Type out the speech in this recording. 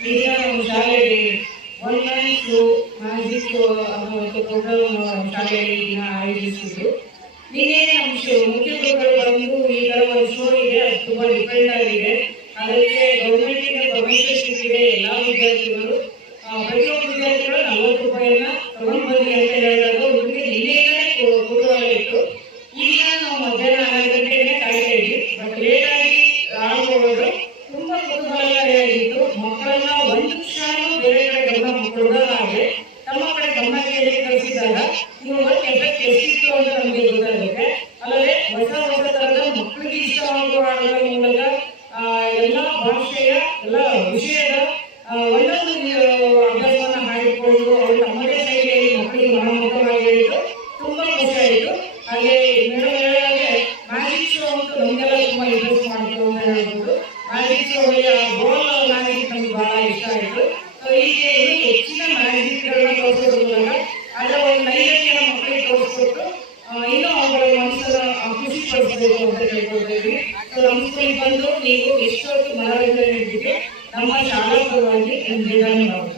ಈಗ ನಮ್ಮ ಶಾಲೆಯಲ್ಲಿ ಒನ್ ಟು ಮ್ಯಾಜಿಕ್ ಅನ್ನುವಂಥ ಪ್ರೋಗ್ರಾಮ್ ಶಾಲೆಯಲ್ಲಿ ದಿನ ಆಯೋಜಿಸಿದ್ರು ನಿನ್ನೆ ನಮ್ಮ ಶೋ- ಮುಖ್ಯ ಗುರುಗಳು ಬಂದು ಈ ಥರ ಒಂದು ಶೋ ಇದೆ, ಅದು ತುಂಬ ಡಿಪೆಂಡ್ ಆಗಿದೆ ಅದಕ್ಕೆ ಗೌರ್ಮೆಂಟಿಂದ ಪರ್ಮಿಷನ್ ಸಿಕ್ಕಿದೆ ಎಲ್ಲ ವಿದ್ಯಾರ್ಥಿಗಳು. ಪ್ರತಿಯೊಬ್ಬ ವಿದ್ಯಾರ್ಥಿಗಳು ನಲವತ್ತು ರೂಪಾಯಿನ ತಗೊಂಡ್ ಬನ್ನಿ ಅಂತ ಹೇಳಿದಾಗ ಹುಡುಗಿ ನಿನ್ನೆಯಿಂದಲೇ ಕು- ಕುತೂಹಲ ಇತ್ತು ಈಗ ನಾವು ಮಧ್ಯಾಹ್ನ ಹನ್ನೆರಡು ಗಂಟೆಗೆ ಕಾಯ್ತಾ ಇದ್ವಿ. ಬಟ್ ಲೇಟಾಗಿ ಆಗಿ ತುಂಬ ಕುತೂಹಲಕಾರಿಯಾಗಿತ್ತು ಎಷ್ಟಿತ್ತು ಅಂತ ನಮಗೆ ಗೊತ್ತಾಗುತ್ತೆ. ಅಲ್ಲದೆ ಹೊಸ ಹೊಸ ತರದ ಮಕ್ಕಳಿಗೆ ಇಷ್ಟವಾಗುವ ಮೂಲಕ ಎಲ್ಲ ಭಾಷೆಯ ಎಲ್ಲ ವಿಷಯದ ಒಂದೊಂದು ಅಭ್ಯಾಸವನ್ನ ಮಾಡಿಕೊಂಡು ಅವರು ತಮ್ಮದೇ ಶೈಲಿಯಲ್ಲಿ ಮಕ್ಕಳಿಗೆ ಮನಮುಖವಾಗಿ ಹೇಳಿದ್ದು ತುಂಬಾ ಖುಷಿ ಆಯಿತು. ಹಾಗೆ ಮೇಡಮ್ ಹೇಳಿದಾಗೆ ಮ್ಯಾಜಿಕ್ ಶೋ ನಮಗೆಲ್ಲ ತುಂಬಾ ಇಂಟ್ರೆಸ್ಟ್ ಮಾಡ್ತು ಅಂತ ಹೇಳ್ಬೋದು. ಮ್ಯಾಜಿಕ್ ಶೋಗೆ ಗೋಲ್ ಮ್ಯಾಜಿಕ್ ನಮ್ಗೆ ಬಹಳ ಇಷ್ಟ ಆಯಿತು. ಹೀಗೆ ಹೆಚ್ಚಿನ ಮ್ಯಾಜಿಕ್ಗಳನ್ನ ತೋರಿಸೋದ್ರ ಮೂಲಕ ಇನ್ನೂ ಅವುಗಳ ಮನಸ್ಸನ್ನ ಖುಷಿ ಪಡಿಸಬೇಕು ಅಂತ ಹೇಳ್ಕೊಳ್ತೀವಿ ಸೊ ನಮ್ಮ ಬಂದು ನೀವು ಎಷ್ಟೊತ್ತು ಮನೋರಂಜನೆ ನಮ್ಮ ಶಾಲಾ ಪರವಾಗಿ ನಿಮ್ಗೆ ಧನ್ಯವಾದ